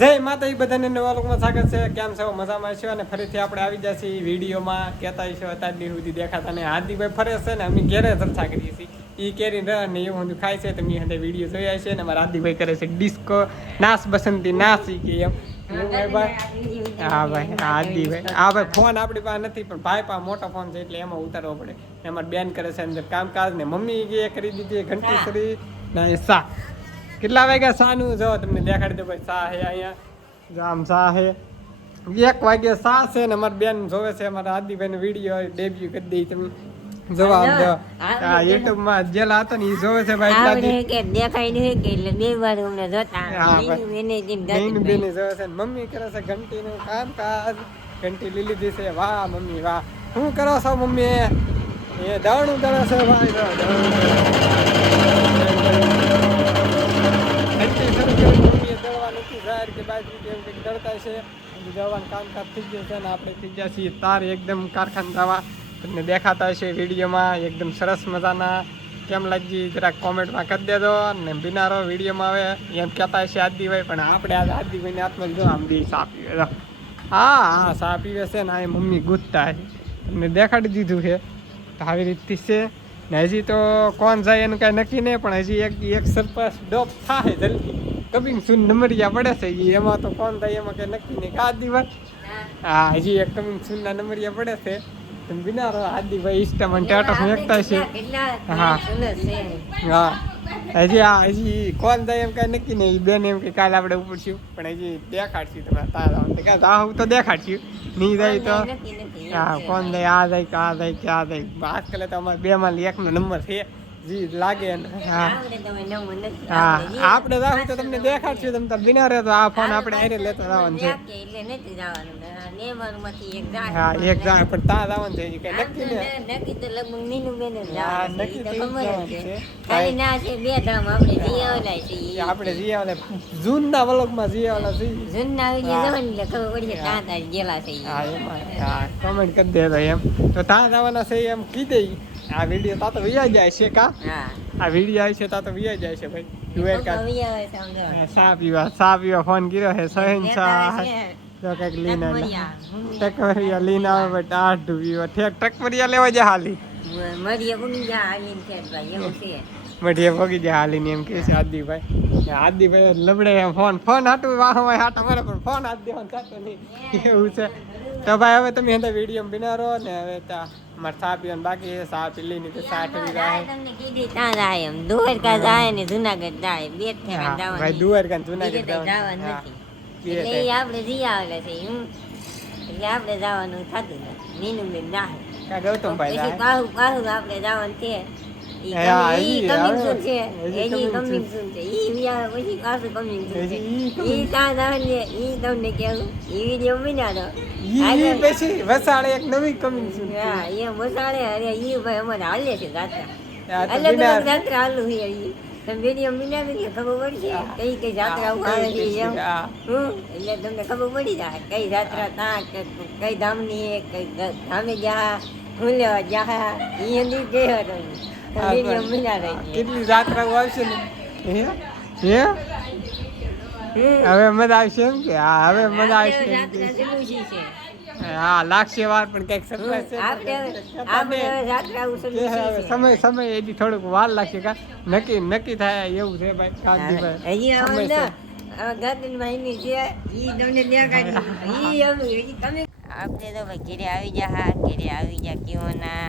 જય માતાજી બધાને નવા લોકમાં સ્વાગત છે. કેમ છો? મજામાં છો? અને ફરીથી આપણે આવી જશે વિડીયોમાં કહેતા છો અત્યાર સુધી દેખાતા ને હાર્દિકભાઈ ફરે છે ને અમે ઘેરે જલસા કરીએ છીએ. એ કેરી રહ ને એવું બધું ખાય છે. તમે હંડે વિડીયો જોયા છે ને મારા હાર્દિકભાઈ કરે છે ડિસ્કો નાશ બસંતી નાસી કે એમ. હા ભાઈ હાર્દિકભાઈ હા ભાઈ ફોન આપણી પાસે નથી પણ ભાઈ પાસે મોટો ફોન છે એટલે એમાં ઉતારવો પડે. એમાં બેન કરે છે અંદર કામકાજ ને મમ્મી એ કરી દીધી ઘંટી સરી ના સા કેટલા વાગ્યા સાનું જો તમને દેખાડી દો ભાઈ સા હે અહીંયા જો આમ સા હે 1 વાગે સા છે ને અમારી બેન જોવે છે અમારા હાર્દિકભાઈ નો વિડીયો ડેબ્યુ કરી દઈ તમે જોવા આમ જો આ યુટ્યુબ માં જેલા હતા ને એ જોવે છે ભાઈ એટલા કે દેખાય નહીં કે એટલે બે વાર અમને જોતા બેન બેન જોવે છે મમ્મી કરે છે ઘંટી નું કામકાજ ઘંટી લીલી દીશે વાહ મમ્મી વાહ શું કરો છો મમ્મી એ દવણું કરે છે ભાઈ દવાનું કામકાજ થઈ ગયું છે ને આપણે થઈ ગયા છીએ તાર એકદમ કારખાના દવા તમને દેખાતા હશે વિડીયોમાં એકદમ સરસ મજાના કેમ લાગી જરાક કોમેન્ટમાં કરી દેજો અને બિનારો વિડીયોમાં આવે એમ કહેતા હશે આદિભાઈ પણ આપણે આ આદિભાઈને હાથમાં જો આમ બી સા પીવે હા સા પીવે છે ને આ મમ્મી ગુજતા છે તમને દેખાડી દીધું છે તો આવી રીતથી છે ને હજી તો કોણ જાય એનું કાંઈ નક્કી નહીં પણ હજી એક સરપાસ ડોપ થાય જલ્દી કબિંગ સુન નંબરિયા પડે છે એમાં તો કોણ થાય એમાં કંઈ નક્કી નહીં કા દિવસ હા હજી એક કબિંગ સુનના નંબરિયા પડે છે તમે બિનારો આદિભાઈ ઇન્સ્ટામાં સ્ટેટસ મેકતા છે હા હજી કોણ જાય એમ કાંઈ નક્કી નહીં બેન એમ કે કાલે આપણે ઉપડશું પણ હજી દેખાડશું તમે તારા જાવ તો દેખાડશું નહીં જાય તો હા કોણ જાય આ જાય કે આ જાય કે આ જાય આજકાલ તો અમારે 2 માં 1 નો નંબર છે જી લાગે ને હા આપણે જાવ તો તમને દેખાડશું તમે તાર બિના રહે તો આ ફોન આપણે આરે લેતો જવાનું છે હા એક જાય પણ તા જવાનું છે કે નક્કી ને નક્કી તો લગભગ નીનું બેન હા નક્કી તો છે ખાલી ના છે 2 ધામ આપણે જીયાવલા છે આપણે જીયાવલા જૂનના વ્લોગમાં જીયાવલા છે જૂનના વિડિયો જોવાની એટલે ખબર પડી કે તા તા ગેલા છે હા એમાં હા કમેન્ટ કરી દેજો એમ તો તા જવાના છે એમ કી દે આ વિડીયો તા તો વિયા જાય છે કા હા આ વિડીયો આવી છે તા તો વિયા જાય છે ભાઈ ડુએર કા વિયા સમજો સા પીવા ફોન કર્યો છે સહેનશાહ જો કઈક લીન ટકવરિયા લીન આવે બટ આ ડૂબીઓ ઠેક ટકવરિયા લેવા જા હાલી મરિયા કોની જા આવીને છે ભાઈ એવું છે મઢિયા ભોગી જા હાલી ને એમ કે છે આદિભાઈ લબડે ફોન હાટું વાહ હાટા મારે પણ ફોન હાથ દેવાનું થતો નહીં એવું છે તો ભાઈ હવે તમે અંદર વિડીયો બનાવો ને હવે મારે સા પીવાનું બાકી છે સા પી લઈને તો સા કરી જાય તમને કીધી ત્યાં જાય એમ દ્વારકા જાય ને જુનાગઢ જાય બે ઠેકા જવાનું ભાઈ દ્વારકા જુનાગઢ જવાનું નથી એટલે એ આપણે જઈ આવેલા છે એટલે આપણે જવાનું થતું નથી નીનું બેન જાય કા ગૌતમભાઈ પછી પાહુ આપણે જવાનું છે વસાડે એક નવી કમિંગ સૂન વસાડે અરે ઈ ભાઈ અમારે હાલે છે જાત્રા અલગ અલગ જાત્રા હાલું છે વિડીયો મિલાવી ખબર પડશે કઈ કઈ જાત્રા આવે છે એમ એટલે તમને ખબર પડી જાય કઈ જાત્રા ત્યાં કઈ ધામની કઈ ધામે જા હું લેવા જા એ અંદર ગયો વિડીયો મિલાવે કેટલી જાત્રાઓ આવશે ને હવે મજા આવશે એમ કે હા હવે મજા આવશે હા લાગશે વાર પણ કઈક સમય એથી થોડુંક વાર લાગશે કા નક્કી થાય એવું છે ભાઈ કાગજીભાઈ આપણે તો ભાઈ ઘેરે આવી જા કેવો ના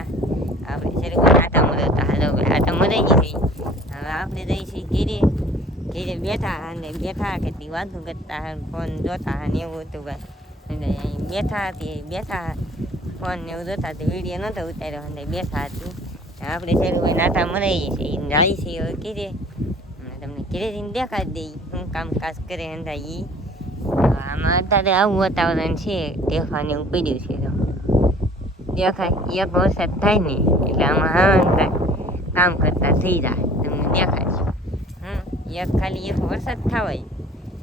આપણે શરીર આટા મળે તો હાલો ભાઈ આટા મરાઈ ગઈ હવે આપણે જઈ છીએ ઘેરે બેઠા કેટલી વાતો કરતા ફોન જોતા ને એવું હતું ભાઈ બેઠા ફોન ને એવું જોતા વિડીયો નહોતો ઉતાર્યો અને બેઠા હતી આપણે શેરું નાટા મરાઈએ છીએ જાય છે હવે કીધે તમને ઘેરેથી દેખાડી દઈ શું કામકાજ કરે અંદા એ આમાં અત્યારે આવું વાતાવરણ છે દેખાને એવું પડ્યું છે તો દેખાય એક વરસાદ થાય ને એટલે આમાં હા કામ કરતા થઈ જાય તમને દેખાય છે ખાલી એક વરસાદ થવાય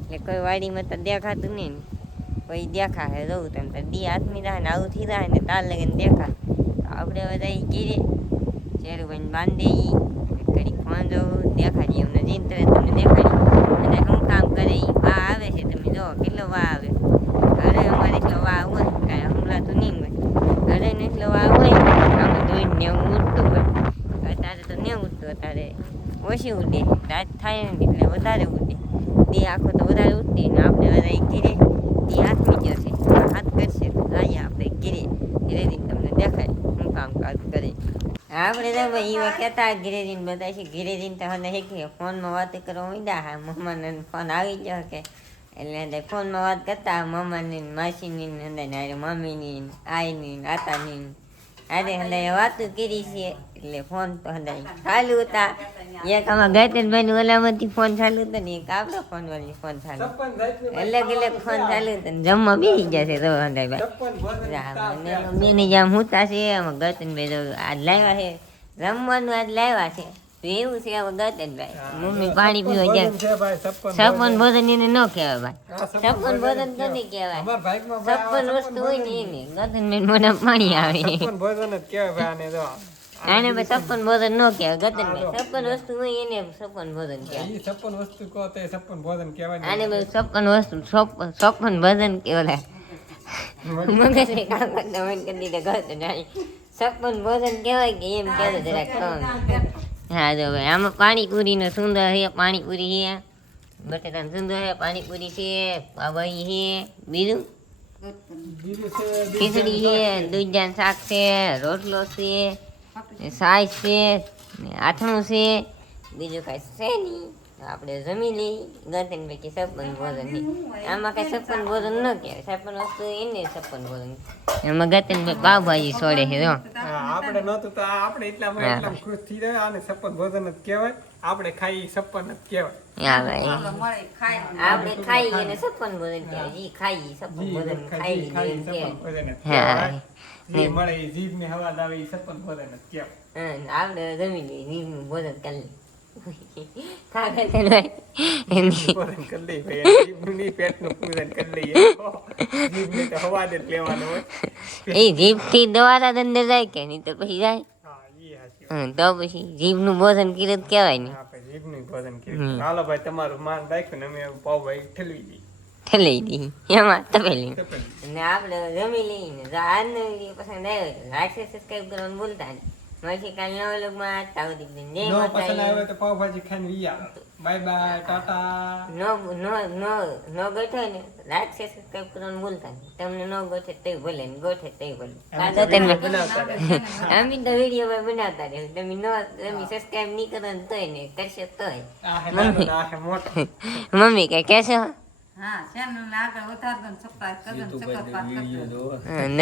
એટલે કોઈ વાડીમાં તો દેખાતું નહીં કોઈ દેખા હે રહું તમે દી આદમી રહે ને આવું થઈ જાય ને તાર લગીને દેખા તો આપણે બધા કીધે શેરુભાઈને બાંધી ઘડી ફોન જવું દેખાડીએ અમને જઈને તમને દેખાડી અને શું કામ કરે એ આવે છે તમે જો કેટલો વા આવે. ઘરે અમારે એટલો વા હોય કાંઈ હમણાં નહીં હોય. ઘરે ને એટલો વા હોય આપણે દોઈને ને એવું ઉડતું હોય. અત્યારે તો ને ઉડતું, અત્યારે ઓછી ઉડે. રાત થાય ને એટલે વધારે ઉડે. દી આખો તો વધારે ઉડતી ને આપણે બધા ઘીરે દી હાથ મીડ્યો છે. હાથ કરશે તો જઈએ આપણે ઘીરે. ઘીરે દિન તમને દેખાય હું કામકાજ કરે. આપણે તો ભાઈ એવા કહેતા ઘીરે દિન બધા છે. ઘીરે દિન તો હવે શીખીએ ફોનમાં વાત કરવા માંડ્યા. હા મમ્માને ફોન આવી ગયો કે એટલે ફોનમાં વાત કરતા મમ્માની માસીની ને મમ્મીની આઈની આતાની અરે હંદાય વાતો કરી છે. એટલે ફોન તો હંદાય ચાલુ હતા. એક આમાં ગાયત્રીભાઈ ઓલામાંથી ફોન ચાલુ હતો ને એક આપણો ફોન વાળી ફોન ચાલુ. અલગ અલગ ફોન ચાલુ હતો ને જમવા બેસી જશે તો હંદાય બેની જામ હુતા છે. આમાં ગાયત્રીભાઈ આજ લાવ્યા છે રમવાનું, આજ લાવ્યા છે એવું છે. આમાં ગાયત્રીભાઈ મમ્મી પાણી પીવા જાય. સપન ભોજન એને ન કહેવાય ભાઈ. સપન ભોજન તો નહીં કહેવાય. સપન વસ્તુ હોય ને એને ગાયત્રીભાઈ મોઢા પાણી આવે. ભોજન જ કહેવાય ભાઈ આને તો. આને ભાઈ સપન ભોજન ન કહેવાય. ગતનભાઈ સપન વસ્તુ હોય એને સપન ભોજન કહેવાય. ઈ સપન વસ્તુ કહો તો સપન ભોજન કહેવાય. આને ભાઈ સપન વસ્તુ સપન ભોજન કહેવાય. મગજને કામ કરતા મન કરી દીધા ગતન સપન ભોજન કહેવાય કે એમ કહેતો જરાક કહું. હા જો ભાઈ આમાં પાણીપુરીનો સુંદર છે. પાણીપુરી છે, બટેટાનું સુંદર છે, પાણીપુરી છે, પાવભાજી છે, બીજું ખીચડી છે, દૂધિયાનું શાક છે, રોટલો છે, સાઈઝ છે, આથણું છે, બીજું કાંઈ છે નહીં. આપણે જમી લઈ ગણતરી પૈકી સપન ભોજન નહીં. આમાં કાંઈ સપન ભોજન ન કહેવાય. સપન વસ્તુ એને સપન ભોજન. એમાં ગણતરી પાવભાજી છોડે છે જો. આપણે નહોતું તો આપણે એટલા ખુશ થઈ જાય. આને સપન ભોજન જ કહેવાય. આપણે ખાઈ સપન જ કહેવાય. હા ભાઈ આપણે ખાઈ અને સપન ભોજન કહેવાય. જી ખાઈ સપન ભોજન ખાઈ. હા જે મળે એ જીભને હવાદ આવે એ સપન ભોજન જ કહેવાય. આપણે જમી લઈએ જીભનું ભોજન કરી લઈએ. ભોજન કરી લઈએ ભાઈ. જીભનું નહીં પેટનું પૂજન કરી લઈએ. જીભને તો હવાદ જ લેવાનો હોય. એ જીભ થી દ્વારા અંદર જાય કે નહીં તો પછી જાય. હા ઈ હાચી. તો પછી જીભનું ભોજન કર્યું કહેવાય ને. આપણે જીભનું ભોજન કર્યું. હાલો ભાઈ તમારું માન રાખ્યું ને અમે પાવભાઈ ઠેલવી દઈએ. ઠેલાઈ દી એમાં તપેલી. ને આપણે જમી લઈને આજનો વિડીયો પસંદ આવ્યો તો લાઈક સબસ્ક્રાઈબ કરવાનું ભૂલતા નહીં. મળશે કાલ નવા લોકમાં. તાવ દીકરી જય નો માતા. પસંદ આવ્યો તો પાવભાજી ખાઈને વિયા. Bye bye tata. નો ગોઠે ને લાઈક સબસ્ક્રાઈબ કરવાનું ભૂલતા નહીં. તમને નો ગોઠે તે ભલે ને ગોઠે તે ભલે. અમે તો વિડીયો બનાવતા રહે. તમે સબસ્ક્રાઈબ નહીં કરો ને તોય ને કરશો તોય. મમ્મી કઈ કહેશો? હા ચેનલ આગળ વધારજો ને સબસ્ક્રાઇબ કરજો ને સકર કરજો. ન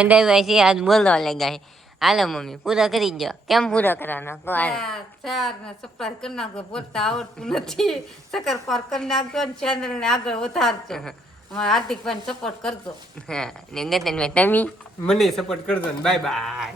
અંદાજ છે આજ બોલવા લાગ્યા. હાલો મમ્મી પૂરા કરી દો. કેમ પૂરા કરવાનો કહો હાલો. ચાર ને સબસ્ક્રાઇબ કરી નાખજો. બોલતા આવડતું નથી. સકર પાર કરી નાખજો ને ચેનલ ને આગળ વધારજો. અમારા હાર્દિકભાઈ સપોર્ટ કરજો. હા ને ગતનભાઈ તમે મને સપોર્ટ કરજો ને બાય બાય.